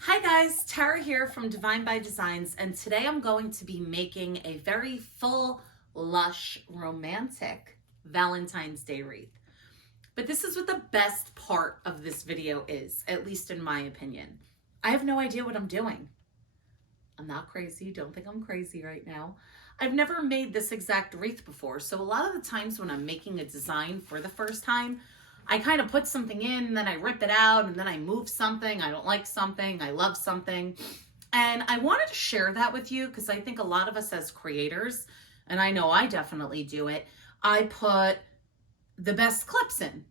Hi guys, Tara here from Divine by Designs, and today I'm going to be making a very full, lush, romantic Valentine's Day wreath. But this is what the best part of this video is, at least in my opinion. I have no idea what I'm doing. I'm not crazy, don't think I'm crazy right now. I've never made this exact wreath before, so a lot of the times when I'm making a design for the first time, I kind of put something in and then I rip it out and then I move something. I don't like something. I love something. And I wanted to share that with you because I think a lot of us as creators, and I know I definitely do it, I put the best clips in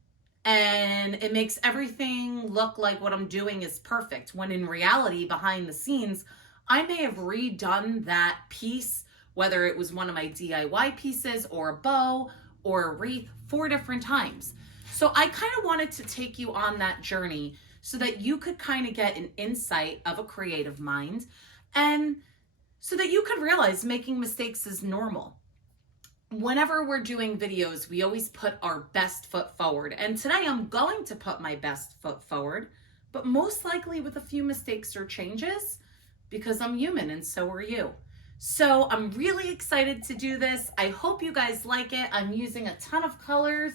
and it makes everything look like what I'm doing is perfect. When in reality, behind the scenes, I may have redone that piece, whether it was one of my DIY pieces or a bow or a wreath, 4 different times. So I kind of wanted to take you on that journey so that you could kind of get an insight of a creative mind and so that you could realize making mistakes is normal. Whenever we're doing videos, we always put our best foot forward. And today I'm going to put my best foot forward, but most likely with a few mistakes or changes because I'm human and so are you. So I'm really excited to do this. I hope you guys like it. I'm using a ton of colors.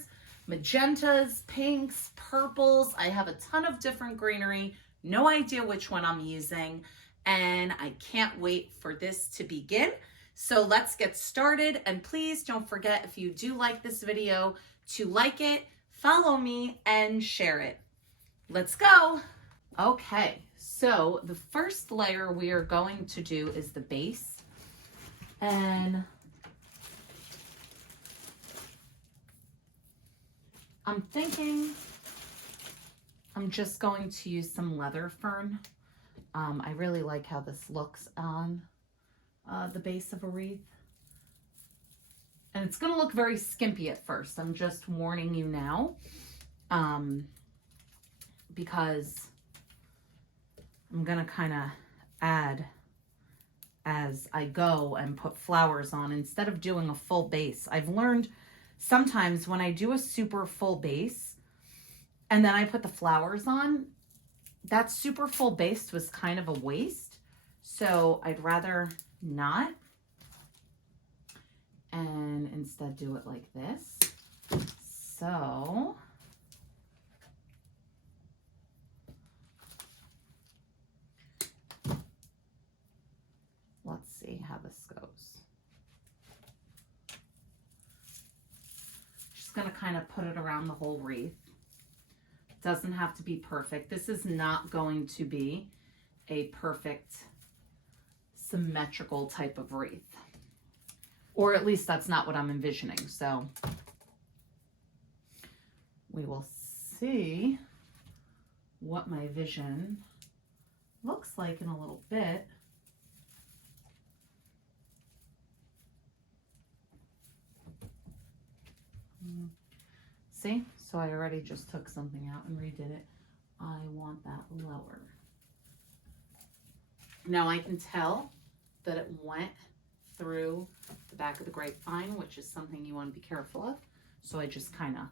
Magentas, pinks, purples. I have a ton of different greenery. No idea which one I'm using. And I can't wait for this to begin. So let's get started. And please don't forget, if you do like this video, to like it, follow me, and share it. Let's go. Okay, so the first layer we are going to do is the base. And I'm thinking I'm just going to use some leather fern. I really like how this looks on the base of a wreath. And it's going to look very skimpy at first. I'm just warning you now because I'm going to kind of add as I go and put flowers on instead of doing a full base. I've learned sometimes when I do a super full base and then I put the flowers on, that super full base was kind of a waste. So I'd rather not and instead do it like this. So let's see how this goes. Going to kind of put it around the whole wreath. It doesn't have to be perfect. This is not going to be a perfect symmetrical type of wreath, or at least that's not what I'm envisioning. So we will see what my vision looks like in a little bit. See, so I already just took something out and redid it. I want that lower. Now I can tell that it went through the back of the grapevine, which is something you want to be careful of. So I just kind of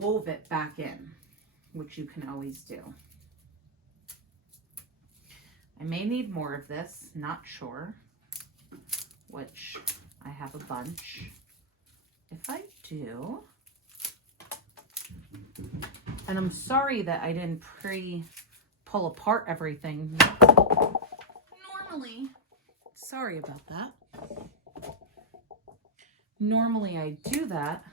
wove it back in, which you can always do. I may need more of this, not sure, which I have a bunch. If I do, and I'm sorry that I didn't pull apart everything. Normally, sorry about that. Normally I do that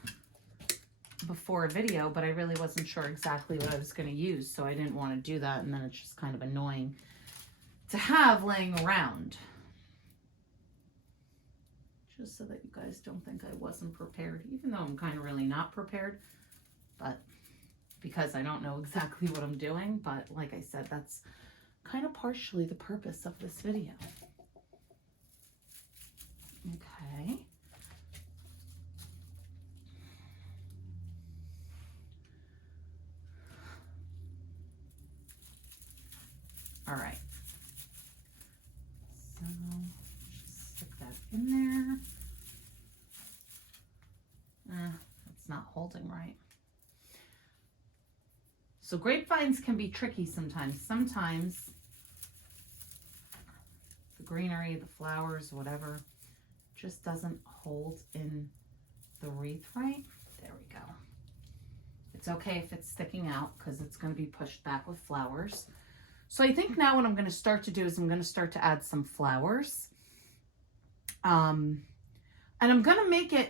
before a video, but I really wasn't sure exactly what I was going to use, so I didn't want to do that, and then it's just kind of annoying to have laying around. Just so that you guys don't think I wasn't prepared, even though I'm kind of really not prepared, but because I don't know exactly what I'm doing. But like I said, that's kind of partially the purpose of this video. Okay. All right. So just stick that in there. It's not holding right. So grapevines can be tricky sometimes. Sometimes the greenery, the flowers, whatever, just doesn't hold in the wreath right. There we go. It's okay if it's sticking out because it's going to be pushed back with flowers. So I think now what I'm going to start to do is I'm going to start to add some flowers. And I'm going to make it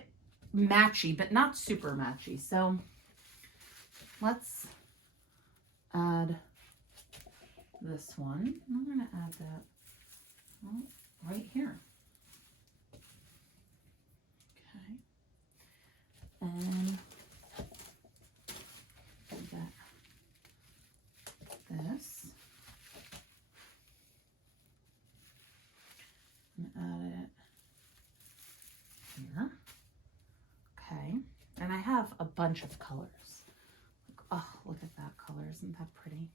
matchy, but not super matchy. So let's add this one. I'm going to add that right here. Okay. And this. And add it here. Okay. And I have a bunch of colors. Oh, look at that color. Isn't that pretty?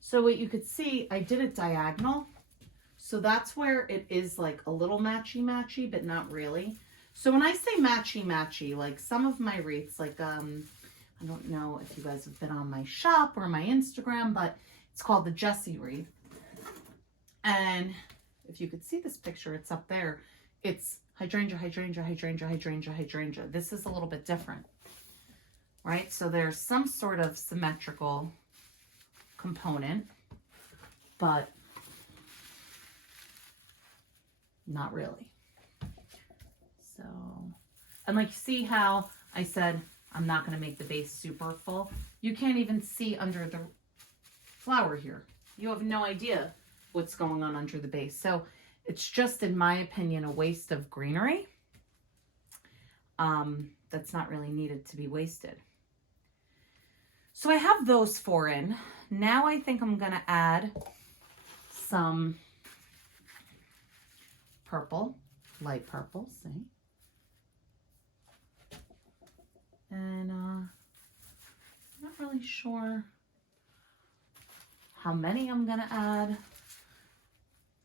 So what you could see, I did it diagonal. So that's where it is like a little matchy-matchy, but not really. So when I say matchy-matchy, like some of my wreaths, like, I don't know if you guys have been on my shop or my Instagram, but it's called the Jessie wreath. And if you could see this picture, it's up there. It's hydrangea, hydrangea, hydrangea, hydrangea, hydrangea. This is a little bit different, right? So there's some sort of symmetrical component, but not really. So, and like, see how I said I'm not going to make the base super full? You can't even see under the flower here. You have no idea what's going on under the base. So it's just, in my opinion, a waste of greenery. That's not really needed to be wasted. So I have those 4 in. Now I think I'm going to add some purple, light purple, see? And I'm not really sure how many I'm going to add.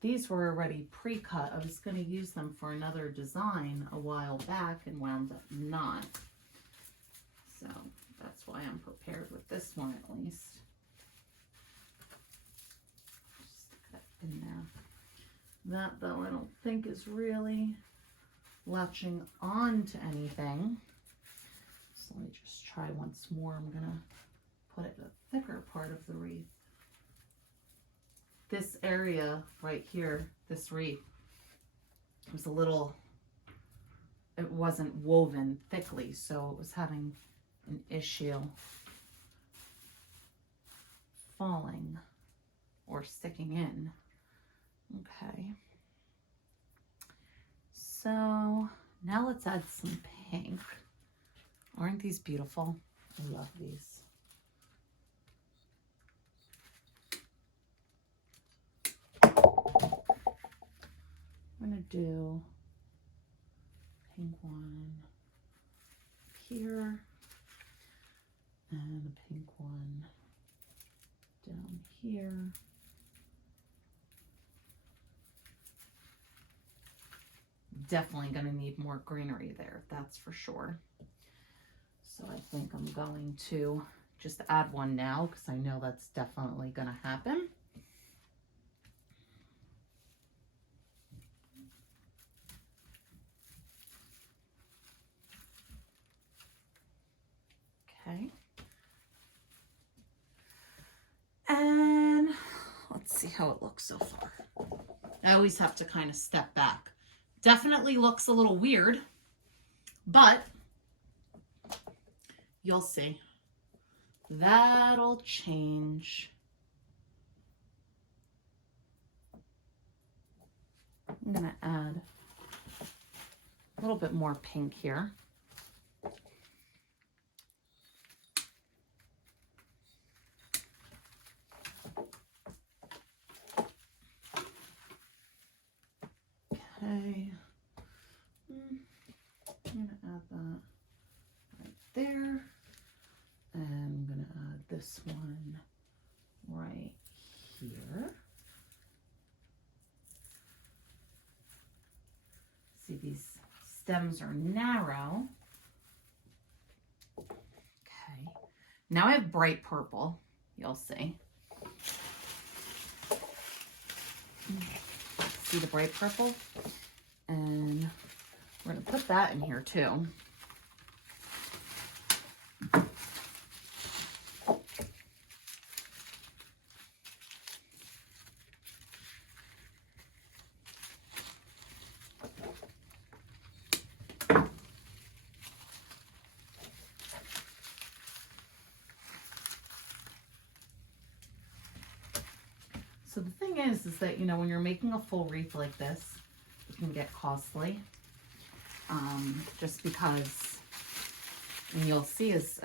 These were already pre-cut. I was going to use them for another design a while back and wound up not. So that's why I'm prepared with this one at least. Just stick that in there. That, though, I don't think is really latching on to anything. So let me just try once more. I'm going to put it in a thicker part of the wreath. This area right here, this wreath, was a little, it wasn't woven thickly, so it was having an issue falling or sticking in. Okay. So now let's add some pink. Aren't these beautiful? I love these. I'm going to do pink one here and a pink one down here. Definitely going to need more greenery there, that's for sure. So I think I'm going to just add one now because I know that's definitely going to happen. Okay. And let's see how it looks so far. I always have to kind of step back. Definitely looks a little weird, but you'll see. That'll change. I'm going to add a little bit more pink here. Okay, I'm going to add that right there, and I'm going to add this one right here. See, these stems are narrow. Okay. Now I have bright purple. You'll see. See the bright purple? And we're going to put that in here too. So the thing is that, you know, when you're making a full wreath like this, it can get costly. Just because, and you'll see as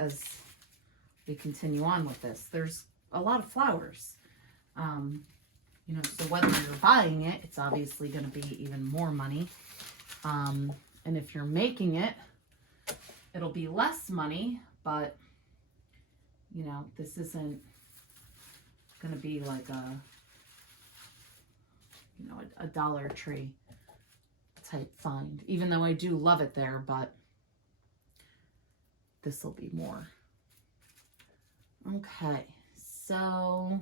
we continue on with this, there's a lot of flowers. You know, so whether you're buying it, it's obviously going to be even more money. And if you're making it, it'll be less money, but, you know, this isn't going to be like a, you know, a Dollar Tree type find, even though I do love it there, but this will be more. Okay, so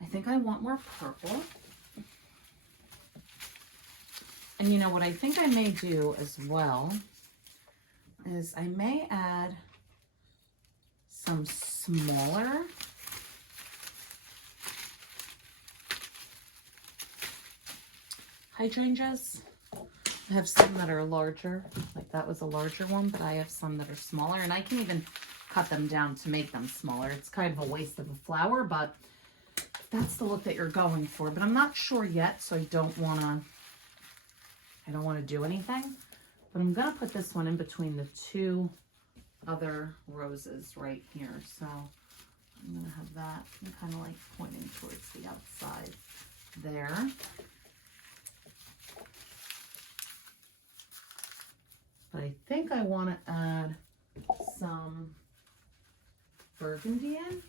I think I want more purple. And you know what I think I may do as well is I may add some smaller hydrangeas. I have some that are larger, like that was a larger one, but I have some that are smaller, and I can even cut them down to make them smaller. It's kind of a waste of a flower, but that's the look that you're going for. But I'm not sure yet, so I don't want to do anything. But I'm going to put this one in between the two other roses right here. So I'm going to have that kind of like pointing towards the outside there. But I think I want to add some burgundy in.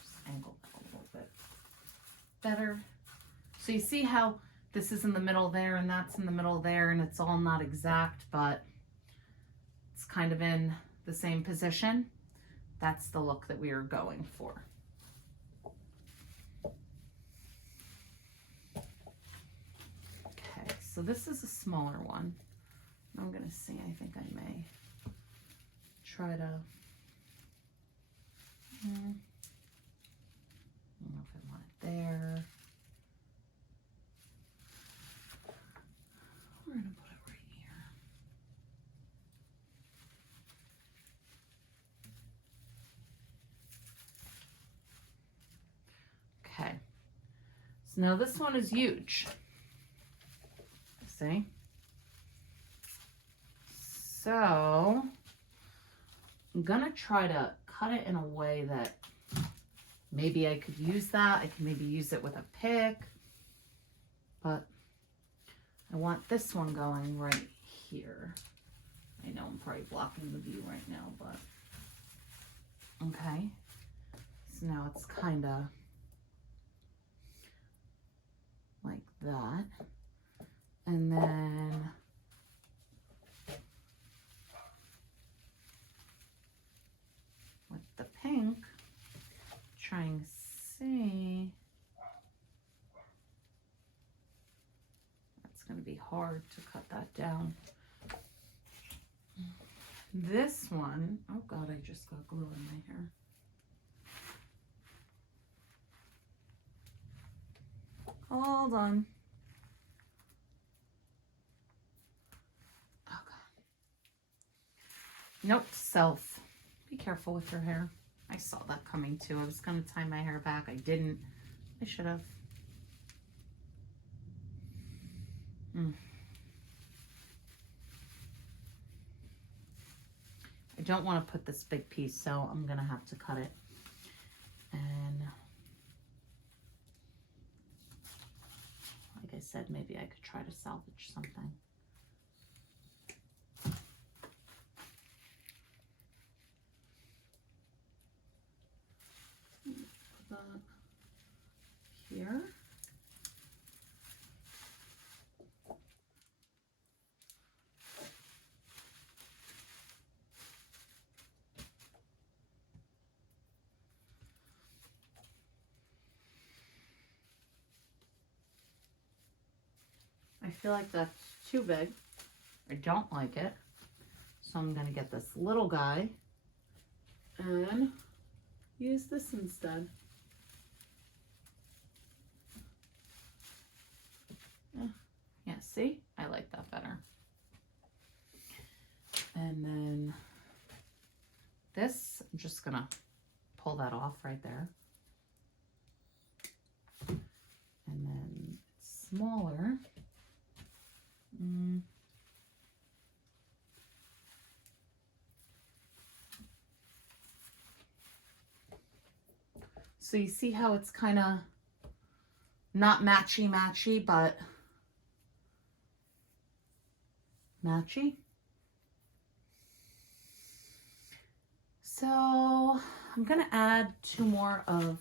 Just angle that a little bit better. So you see how this is in the middle there and that's in the middle there, and it's all not exact, but it's kind of in the same position. That's the look that we are going for. So this is a smaller one. I'm going to see, I think I may try to, I don't know if I want it there. We're going to put it right here. Okay. So now this one is huge. See? So I'm gonna try to cut it in a way that maybe I could use that. I can maybe use it with a pick, but I want this one going right here. I know I'm probably blocking the view right now, but okay. So now it's kind of like that. And then with the pink, try and see. That's going to be hard to cut that down. This one, oh God, I just got glue in my hair. Hold on. Note to self, be careful with your hair. I saw that coming too. I was going to tie my hair back. I didn't. I should have. I don't want to put this big piece, so I'm going to have to cut it. And like I said, maybe I could try to salvage something. that here. I feel like that's too big. I don't like it. So I'm going to get this little guy and use this instead. Yeah, see? I like that better. And then this, I'm just going to pull that off right there. And then it's smaller. So you see how it's kind of not matchy-matchy, but matchy. So I'm going to add 2 more of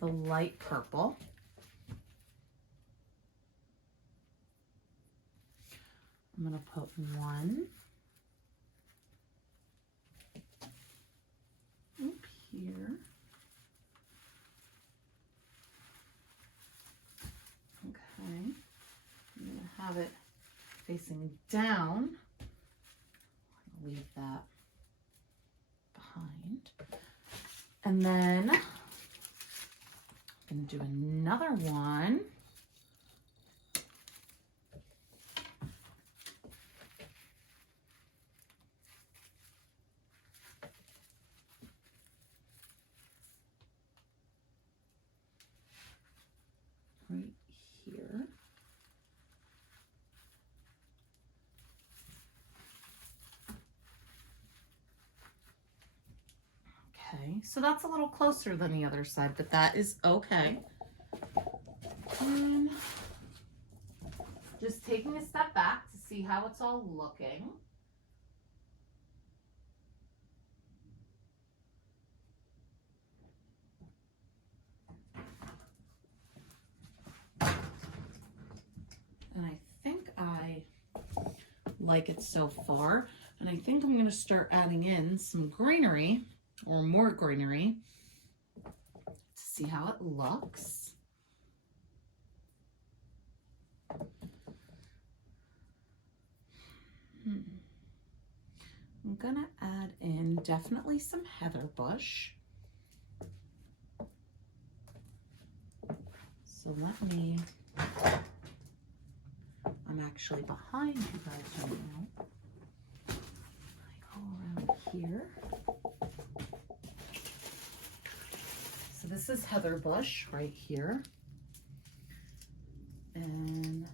the light purple. I'm going to put 1 up here. Okay. I'm going to have it facing down. I'll leave that behind. And then I'm going to do another one. Right here. Okay, so that's a little closer than the other side, but that is okay. And just taking a step back to see how it's all looking. And I think I like it so far. And I think I'm going to start adding in some greenery or more greenery to see how it looks. I'm going to add in definitely some heather bush. So let me... I'm actually behind you guys right now. I go around here. So this is heather bush right here. And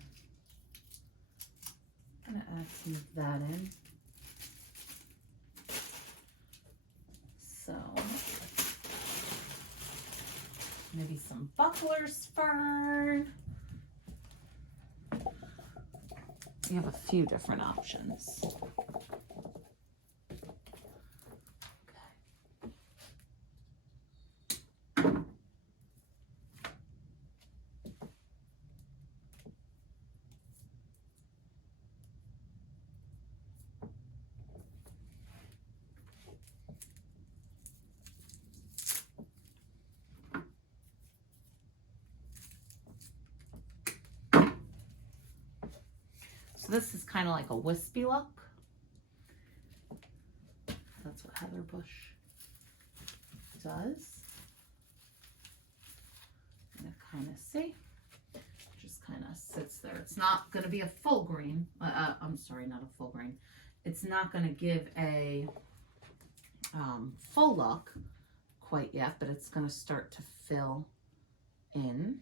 I'm going to add some of that in. So maybe some buckler's fern. We have a few different options. So this is kind of like a wispy look. That's what heather bush does. And it kind of, see, just kind of sits there. It's not going to be a full green. I'm sorry, not a full green. It's not going to give a full look quite yet, but it's going to start to fill in.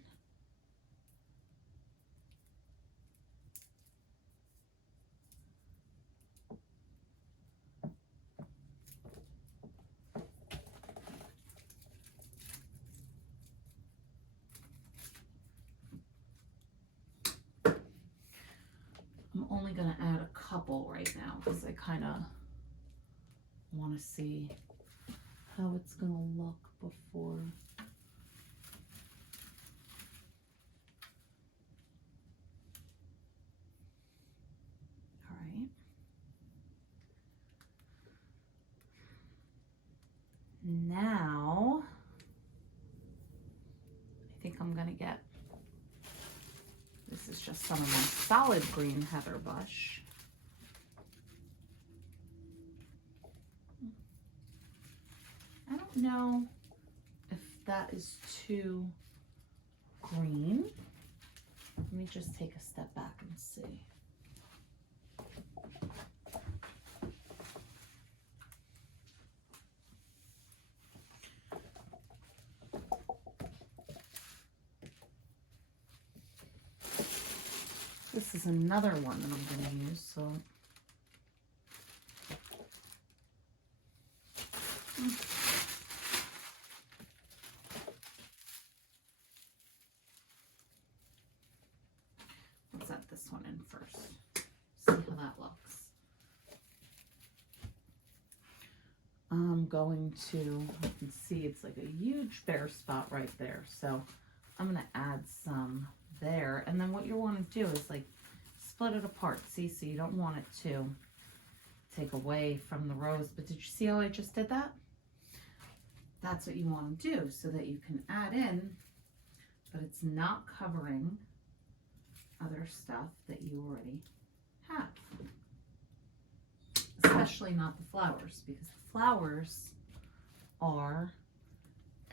I'm only going to add a couple right now because I kind of want to see how it's going to look before Now, I think I'm gonna get, this is just some of my solid green heather bush. I don't know if that is too green. Let me just take a step back and see. This is another one that I'm going to use, so let's set this one in first. See how that looks. I'm going to, you can see it's like a huge bare spot right there, so I'm going to add some there, and then what you want to do is like split it apart, see, so you don't want it to take away from the rose. But did you see how I just did that? That's what you want to do, so that you can add in, but it's not covering other stuff that you already have, especially not the flowers, because the flowers are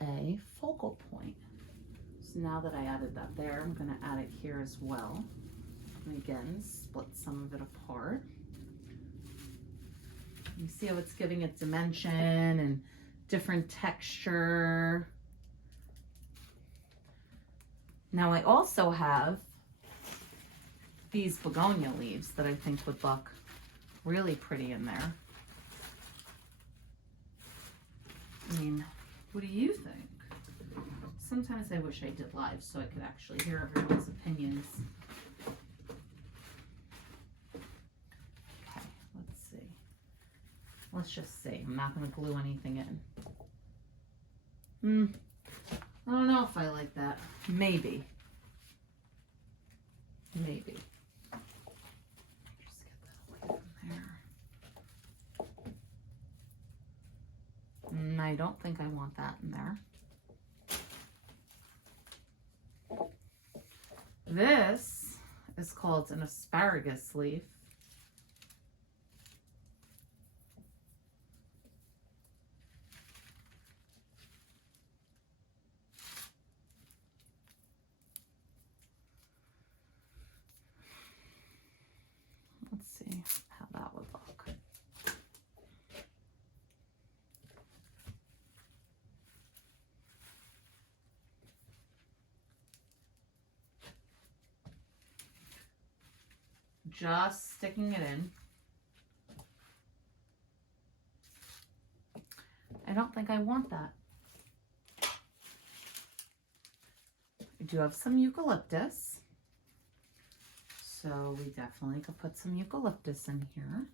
a focal point. So now that I added that there, I'm going to add it here as well. And again, split some of it apart. You see how it's giving it dimension and different texture. Now I also have these begonia leaves that I think would look really pretty in there. I mean, what do you think? Sometimes I wish I did live so I could actually hear everyone's opinions. Okay, let's see. Let's just see. I'm not going to glue anything in. I don't know if I like that. Maybe. Maybe. Just get that away from there. I don't think I want that in there. This is called an asparagus leaf. Let's see how that would look. Just sticking it in. I don't think I want that. I do have some eucalyptus, so we definitely could put some eucalyptus in here.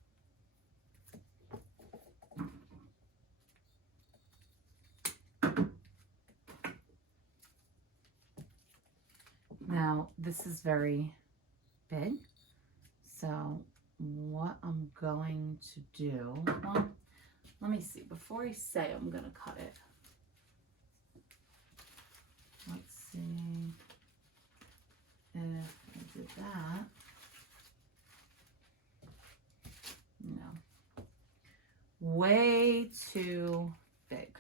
Now, this is very big. So what I'm going to do, well, let me see, before I say I'm going to cut it. Let's see if I did that. No. Way too big.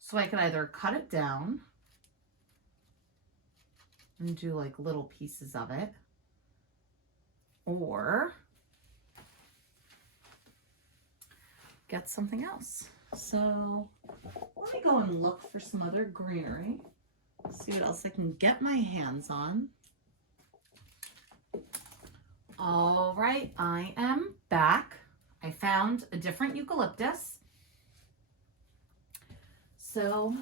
So I can either cut it down and do like little pieces of it, or get something else. So let me go and look for some other greenery, see what else I can get my hands on. All right, I am back. I found a different eucalyptus. So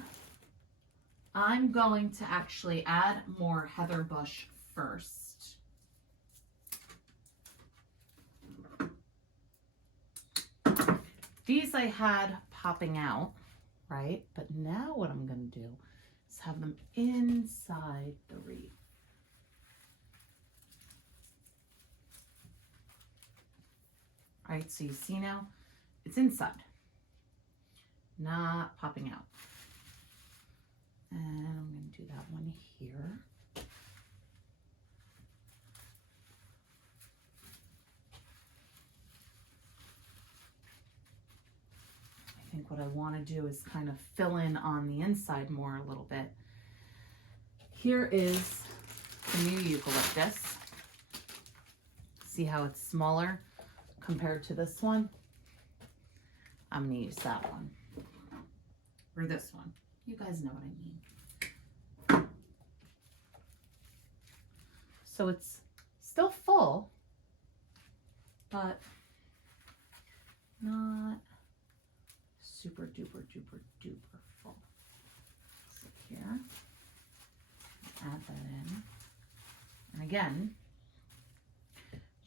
I'm going to actually add more heather bush first. These I had popping out, right? But now what I'm going to do is have them inside the wreath. right? So you see now, it's inside, not popping out. And I'm going to do that one here. I think what I want to do is kind of fill in on the inside more a little bit. Here is the new eucalyptus. See how it's smaller compared to this one? I'm going to use that one. Or this one. You guys know what I mean. So it's still full, but not super duper duper duper full. So here, add that in. And again,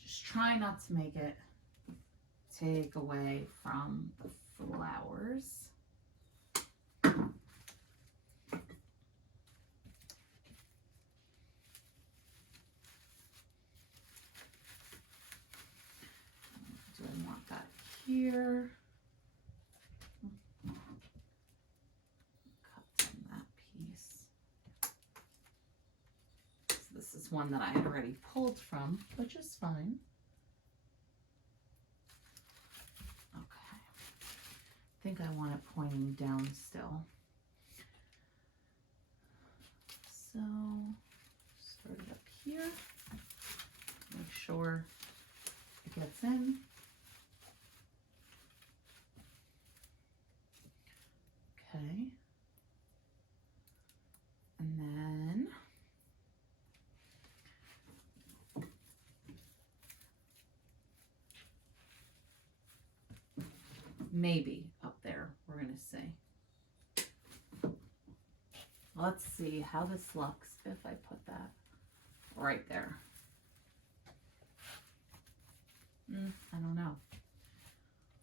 just try not to make it take away from the flowers. Do I want that here? Cut from that piece. So this is one that I had already pulled from, which is fine. Okay. I think I want it pointing down still. So start it up here. Make sure it gets in. Okay. And then maybe up there, we're going to see. Let's see how this looks if I put that right there. I don't know.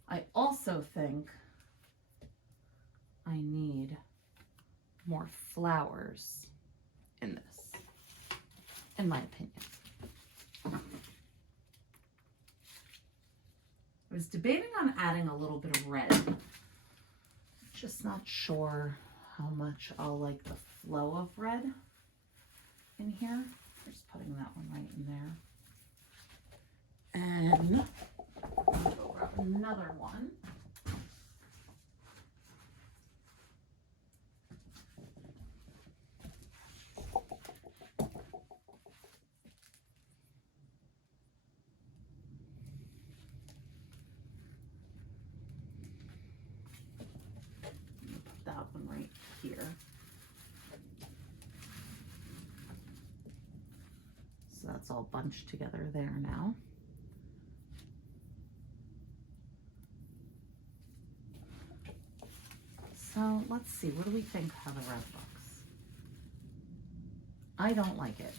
I also think I need more flowers in this, in my opinion. I was debating on adding a little bit of red. Just not sure how much I'll like the flow of red in here. Just putting that one right in there. And I'll go grab another one. Put that one right here. So that's all bunched together there now. So let's see, what do we think how the red looks? I don't like it.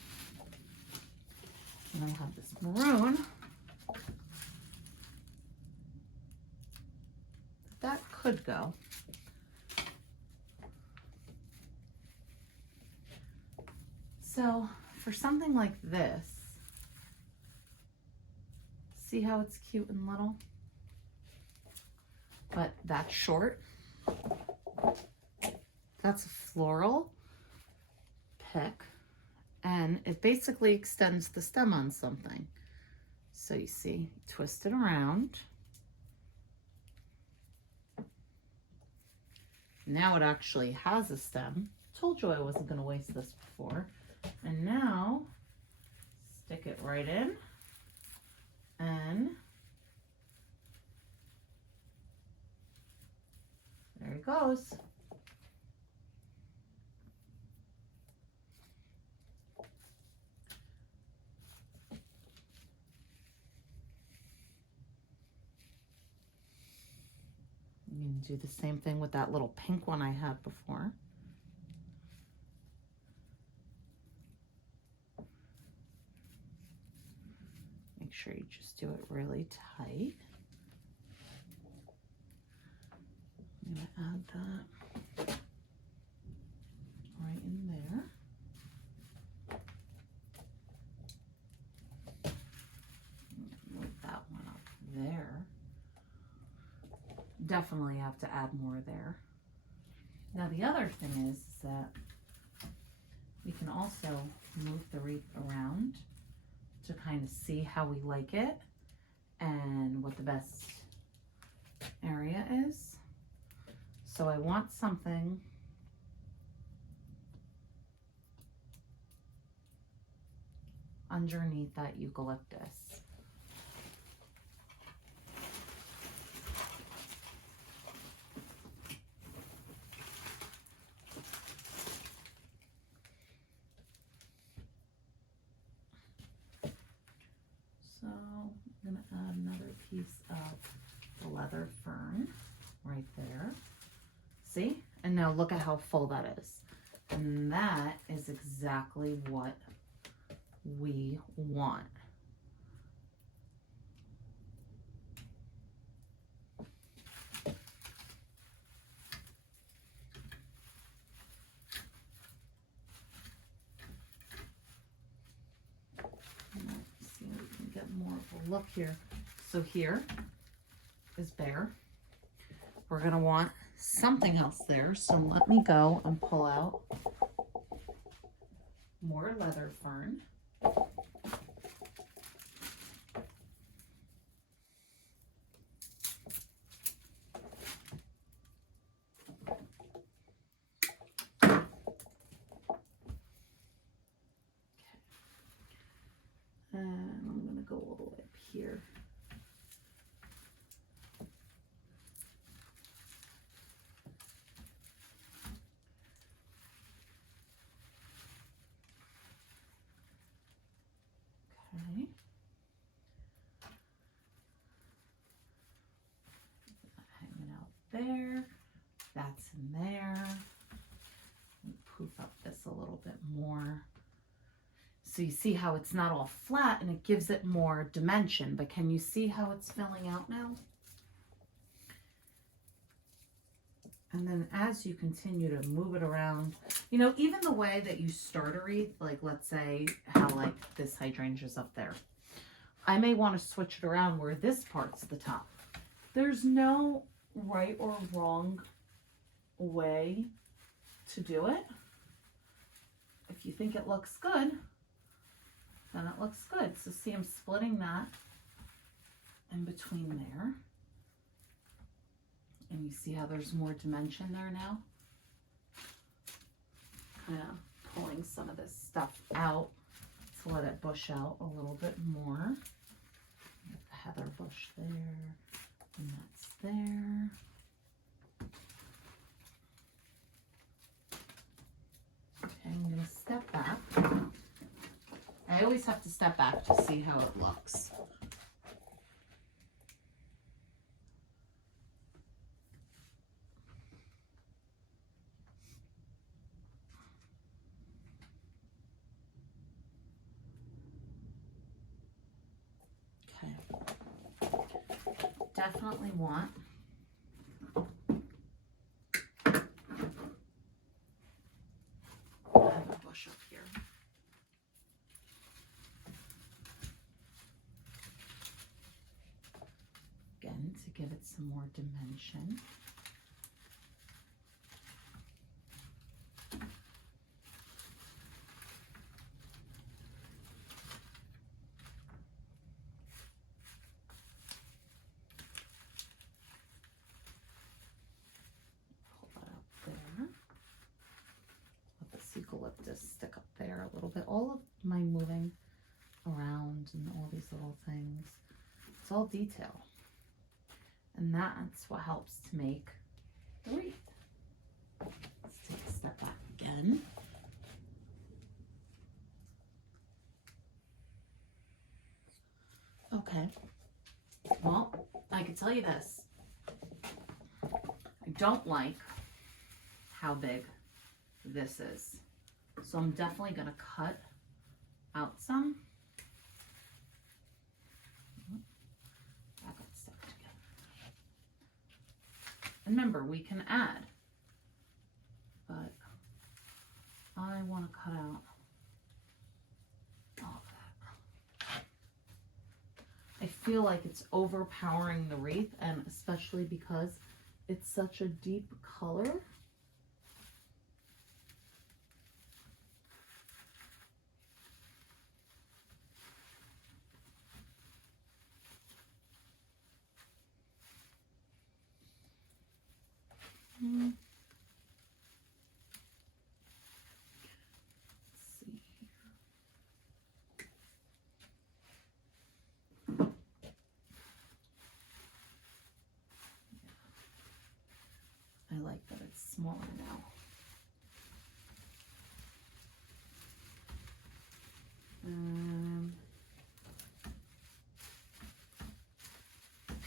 And I have this maroon. That could go. So for something like this, see how it's cute and little? But that's short. That's a floral pick, and it basically extends the stem on something. So you see, twist it around. Now it actually has a stem. Told you I wasn't going to waste this before. And now stick it right in, and there it goes. You can do the same thing with that little pink one I had before. Make sure you just do it really tight. I'm going to add that right in there. Move that one up there. definitely have to add more there. Now the other thing is that we can also move the wreath around to kind of see how we like it and what the best area is. So I want something underneath that eucalyptus. So I'm going to add another piece of the leather fern right there. See? And now look at how full that is. And that is exactly what we want. Let's see if we can get more of a look here. So here is bare. We're going to want something else there. So let me go and pull out more leather fern. And I'm going to go all the way up here. Okay. Hanging out there. That's in there. Let me poof up this a little bit more. So you see how it's not all flat and it gives it more dimension, but can you see how it's filling out now? And then as you continue to move it around, you know, even the way that you start a wreath, like let's say how like this hydrangea's up there. I may want to switch it around where this part's the top. There's no right or wrong way to do it. If you think it looks good, then it looks good. So see, I'm splitting that in between there. And you see how there's more dimension there now? Kind of pulling some of this stuff out to let it bush out a little bit more. Get the heather bush there, and that's there. Okay, I'm going to step back. I always have to step back to see how it looks. Okay. Definitely want a heather bush up here. Again, to give it some more dimension. Pull that up there. Let this eucalyptus stick up there a little bit. All of my moving around and all these little things, it's all detail. And that's what helps to make the wreath. Let's take a step back again. Okay. Well, I can tell you this. I don't like how big this is. So I'm definitely going to cut out some. That got stuck together. And remember, we can add, but I want to cut out all of that. I feel like it's overpowering the wreath, and especially because It's such a deep color. Let's see here. I like that it's smaller now.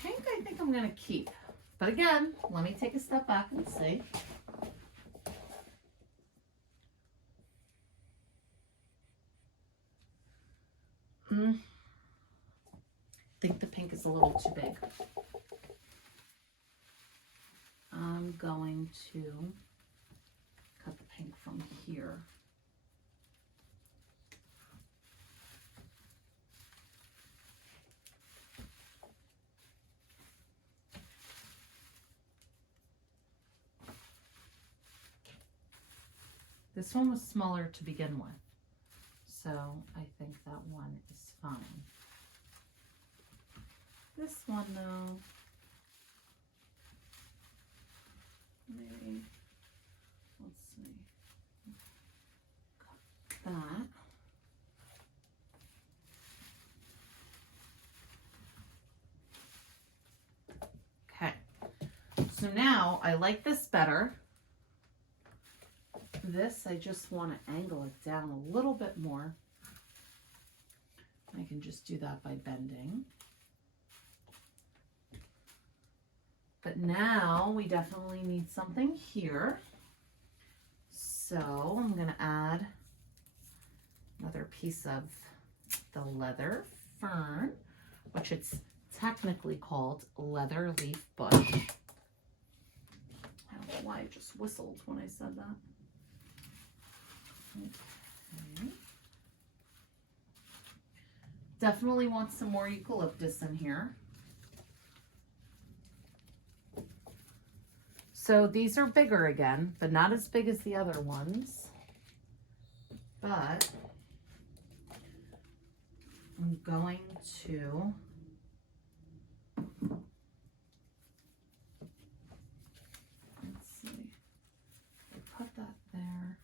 Pink, I think I'm gonna keep. But again, let me take a step back and see. I think the pink is a little too big. I'm going to cut the pink from here. This one was smaller to begin with, so I think that one is fine. This one though, maybe, let's see, cut that. Okay, so now I like this better. This, I just want to angle it down a little bit more. I can just do that by bending. But now we definitely need something here. So I'm going to add another piece of the leather fern, which it's technically called leather leaf bush. I don't know why I just whistled when I said that. Okay. Definitely want some more eucalyptus in here. So these are bigger again, but not as big as the other ones. But I'm going to let's see. I put that there.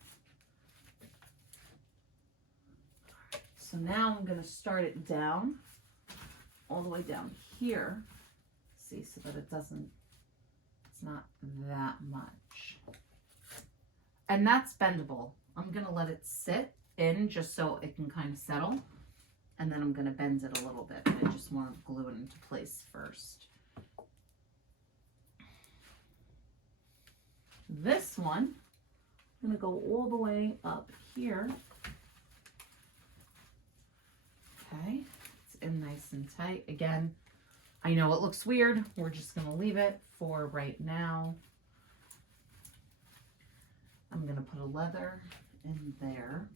So now I'm going to start it down, all the way down here, see, so that it doesn't, it's not that much. And that's bendable. I'm going to let it sit in just so it can kind of settle, and then I'm going to bend it a little bit. I just want to glue it into place first. This one, I'm going to go all the way up here. Okay, it's in nice and tight. Again, I know it looks weird. We're just going to leave it for right now. I'm going to put a leather in there.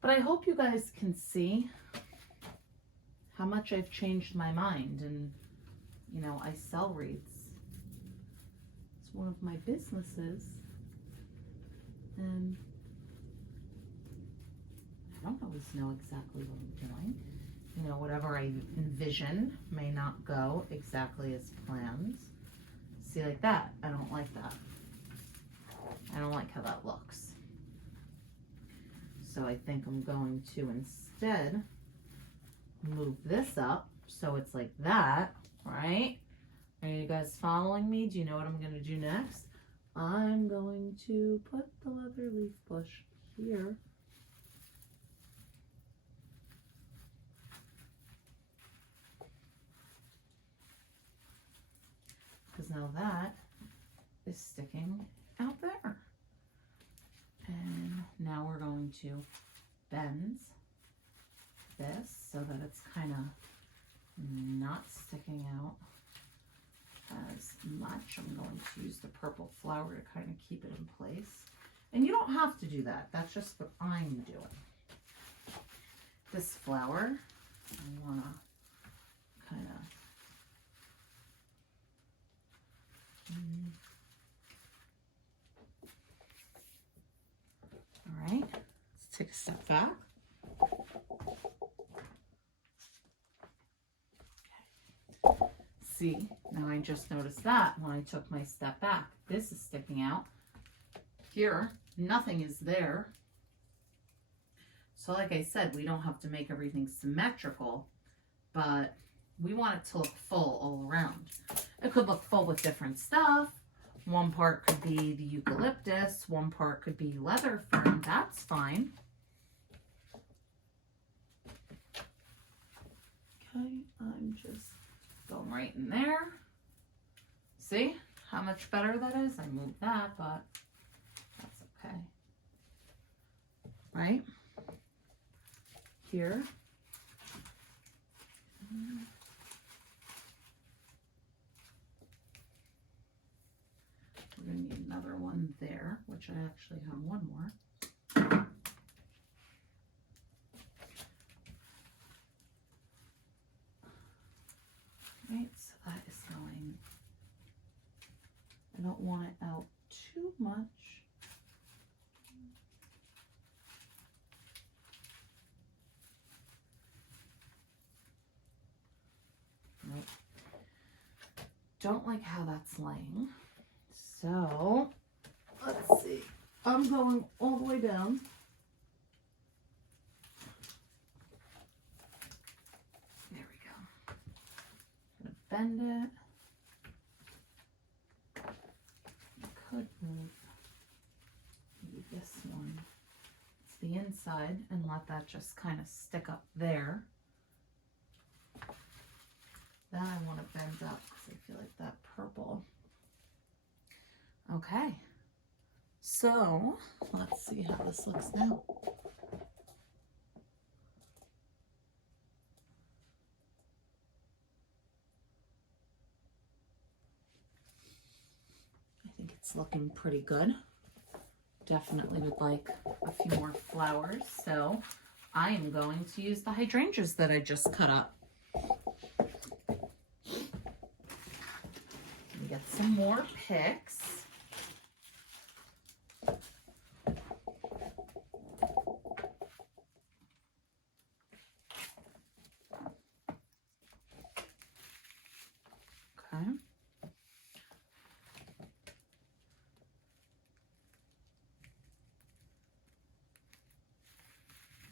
But I hope you guys can see how much I've changed my mind. And, you know, I sell wreaths. It's one of my businesses. And I don't always know exactly what I'm doing. You know, whatever I envision may not go exactly as planned. See, like that, I don't like that. I don't like how that looks. So I think I'm going to instead move this up so it's like that, right? Are you guys following me? Do you know what I'm going to do next? I'm going to put the leather leaf bush here. Because now that is sticking out there. And now we're going to bend this so that it's kind of not sticking out as much. I'm going to use the purple flower to kind of keep it in place. And you don't have to do that. That's just what I'm doing. This flower I want to kind of all right, let's take a step back. Okay. See, now I just noticed that when I took my step back, this is sticking out. Here, nothing is there. So like I said, we don't have to make everything symmetrical, but we want it to look full all around. It could look full with different stuff. One part could be the eucalyptus, one part could be leather fern, that's fine. Okay, I'm just going right in there. See how much better that is? I moved that, but that's okay. Right? Here. We're going to need another one there, which I actually have one more. Right, so that is going, I don't want it out too much. Nope. Don't like how that's laying. So, let's see. I'm going all the way down. There we go. I'm gonna bend it. I could move maybe this one. It's the inside and let that just kind of stick up there. Then I want to bend up because I feel like that purple. Okay, so let's see how this looks now. I think it's looking pretty good. Definitely would like a few more flowers, so I am going to use the hydrangeas that I just cut up. Get some more picks. Okay.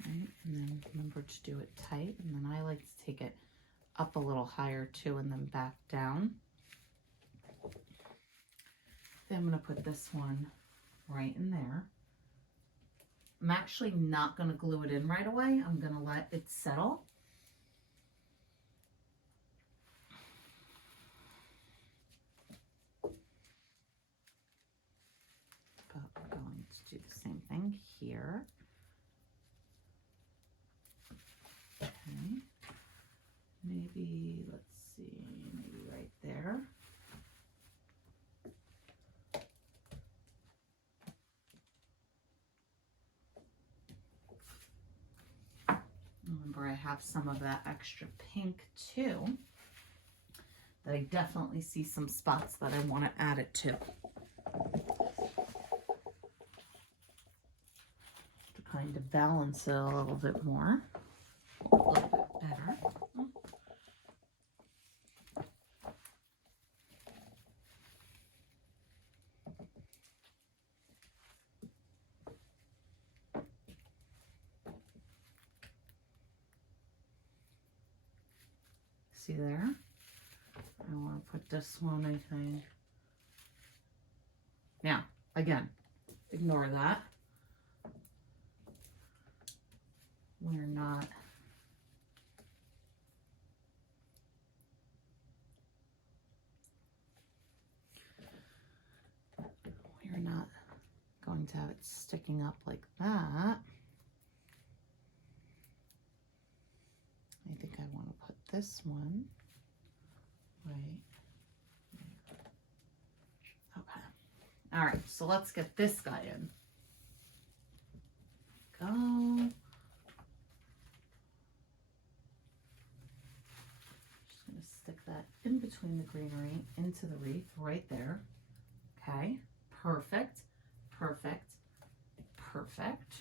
Right, and then remember to do it tight, and then I like to take it up a little higher too and then back down. Then I'm going to put this one right in there. I'm actually not going to glue it in right away. I'm going to let it settle. But we're going to do the same thing here. Okay. Maybe, let's see, maybe right there. Remember, I have some of that extra pink too, that I definitely see some spots that I want to add it to. To kind of balance it a little bit more, a little bit better. See there? I want to put this one, I think. Now, again, ignore that. We're not going to have it sticking up like that. I think I want to put this one right there. Okay. All right, so let's get this guy in. Go. between the greenery into the wreath right there. Okay, perfect, perfect, perfect.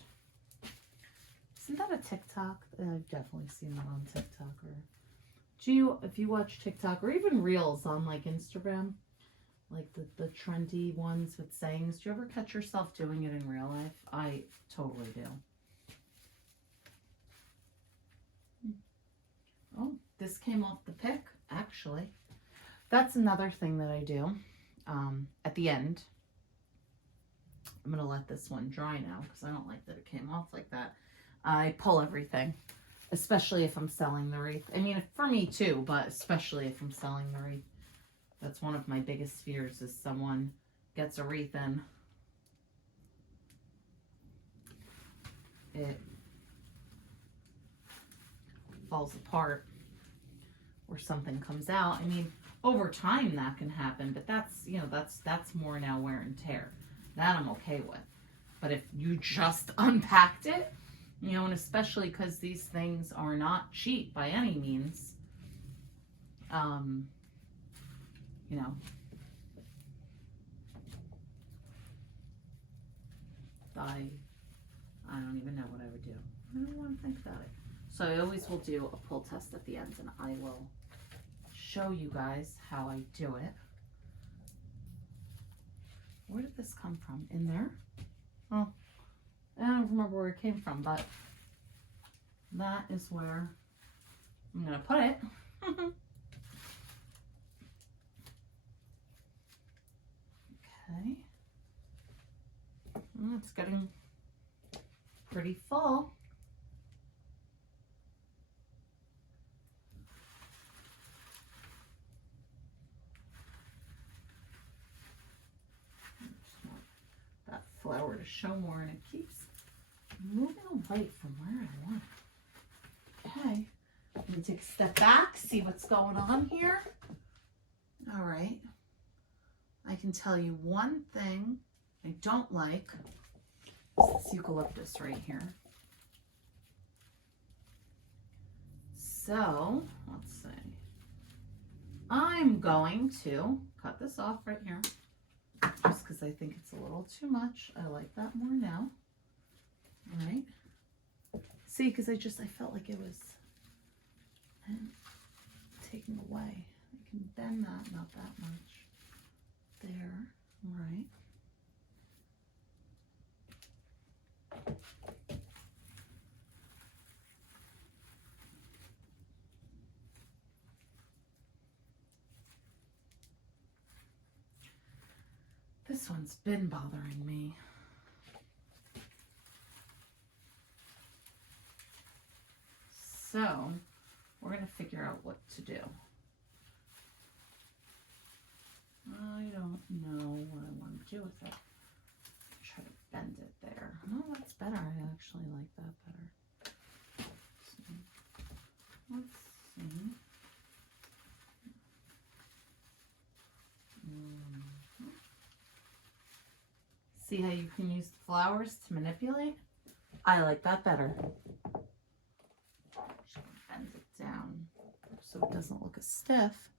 Isn't that a TikTok? I've definitely seen that on TikTok. Or if you watch TikTok or even Reels on like Instagram, like the trendy ones with sayings, do you ever catch yourself doing it in real life? I totally do. Oh, this came off the pick, actually. That's another thing that I do. At the end, I'm going to let this one dry now because I don't like that it came off like that. I pull everything, especially if I'm selling the wreath. I mean, for me too, but especially if I'm selling the wreath. That's one of my biggest fears, is someone gets a wreath in. It falls apart or something comes out. I mean, over time that can happen, but that's, you know, that's more now wear and tear. That I'm okay with. But if you just unpacked it, you know, and especially because these things are not cheap by any means, you know, I don't even know what I would do. I don't want to think about it. So I always will do a pull test at the end, and I will show you guys how I do it. Where did this come from? In there? Oh, I don't remember where it came from, but that is where I'm going to put it. Okay. It's getting pretty full. I just want that flower to show more, and it keeps moving away from where I want it. Okay. I'm going to take a step back, see what's going on here. All right. I can tell you one thing I don't like is this eucalyptus right here. So, let's see. I'm going to cut this off right here just because I think it's a little too much. I like that more now. All right. See, because I felt like it was taken away. I can bend that, not that much. There, all right. This one's been bothering me. So, we're going to figure out what to do. I don't know what I want to do with it. Try to bend it there. Oh, that's better. I actually like that better. So, let's see. See how you can use the flowers to manipulate? I like that better. Just bend it down so it doesn't look as stiff.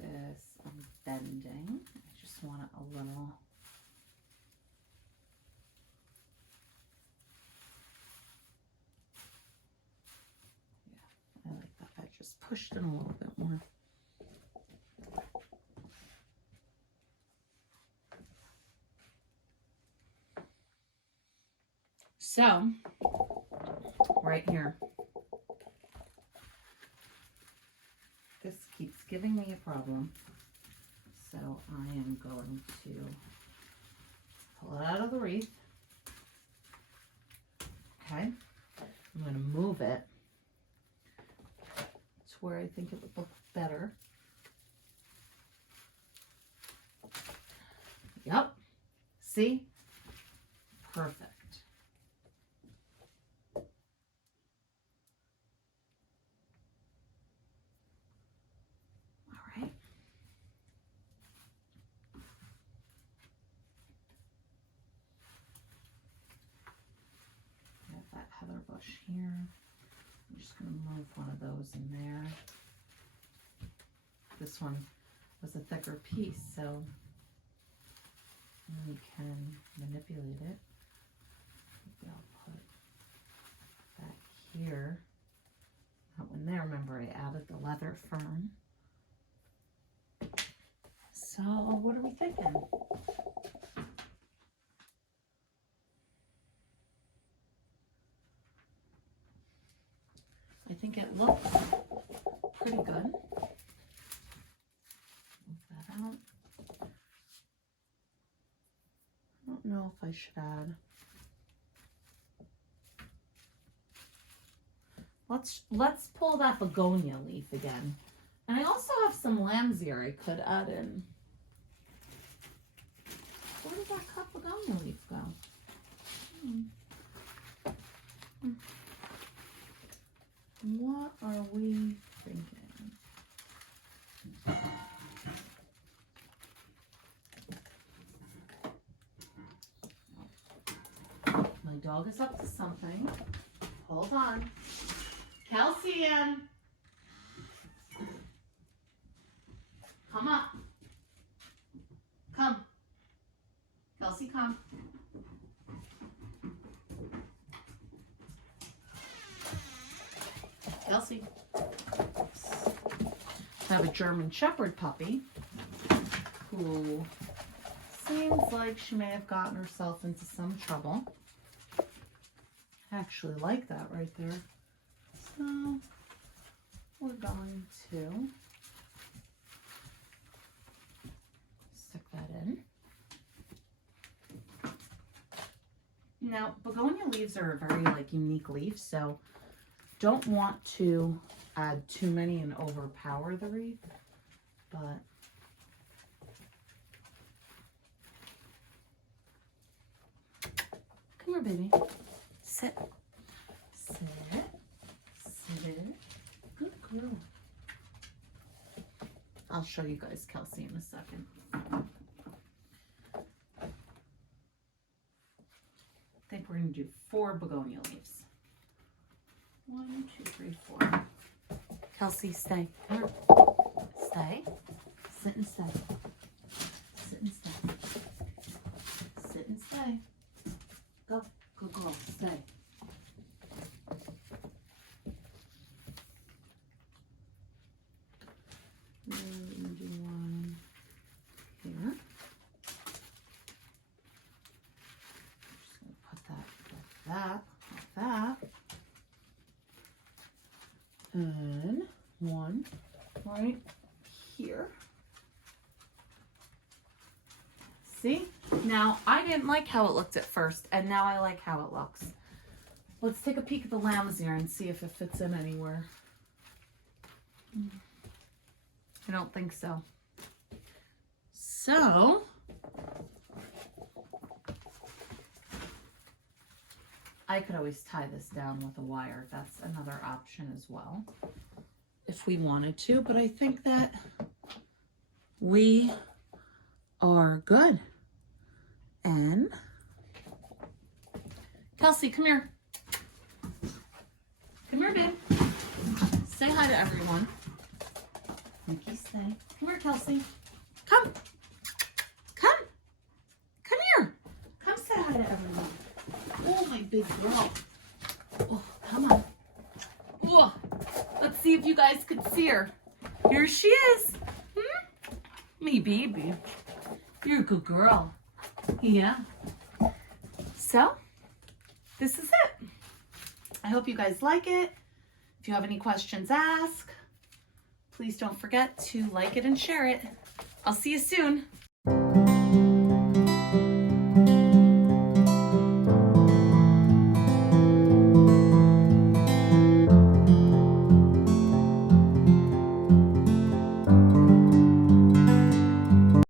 This I'm bending. I just want it a little. Yeah, I like that. I just pushed it a little bit more. So, right here. This keeps giving me a problem. So I am going to pull it out of the wreath. Okay. I'm going to move it to where I think it would look better. Yep. See? Perfect. bush here. I'm just going to move one of those in there. This one was a thicker piece, so we can manipulate it. Maybe I'll put that here. That one there, remember I added the leather fern. So what are we thinking? I think it looks pretty good. Move that out. I don't know if I should add. Let's pull that begonia leaf again. And I also have some lamb's ear I could add in. Where did that cut begonia leaf go? What are we thinking? My dog is up to something. Hold on. Calcium! Come up. Come. Kelsey, come. Kelsey. I have a German Shepherd puppy who seems like she may have gotten herself into some trouble. I actually like that right there. So we're going to stick that in. Now, begonia leaves are a very unique leaf, so don't want to add too many and overpower the wreath, but come here, baby. Sit. Sit. Sit. Good girl. I'll show you guys Kelsey in a second. I think we're going to do 4 begonia leaves. 1, 2, 3, 4. Kelsey, stay. Here. Stay. Sit and stay. Sit and stay. Sit and stay. Go. Good girl. Stay. Do one here. Just going to put that like that, like that. And one right here. See? Now, I didn't like how it looked at first, and now I like how it looks. Let's take a peek at the lamb's ear and see if it fits in anywhere. I don't think so. So, I could always tie this down with a wire. That's another option as well, if we wanted to, but I think that we are good. And Kelsey, come here. Come here, babe. Say hi to everyone. Mickey, stay. Come here, Kelsey. Come. Come. Come here. Come say hi to everyone. Oh, my big girl. Oh, come on. Oh, let's see if you guys could see her. Here she is. Me baby. You're a good girl. Yeah. So, this is it. I hope you guys like it. If you have any questions, ask. Please don't forget to like it and share it. I'll see you soon.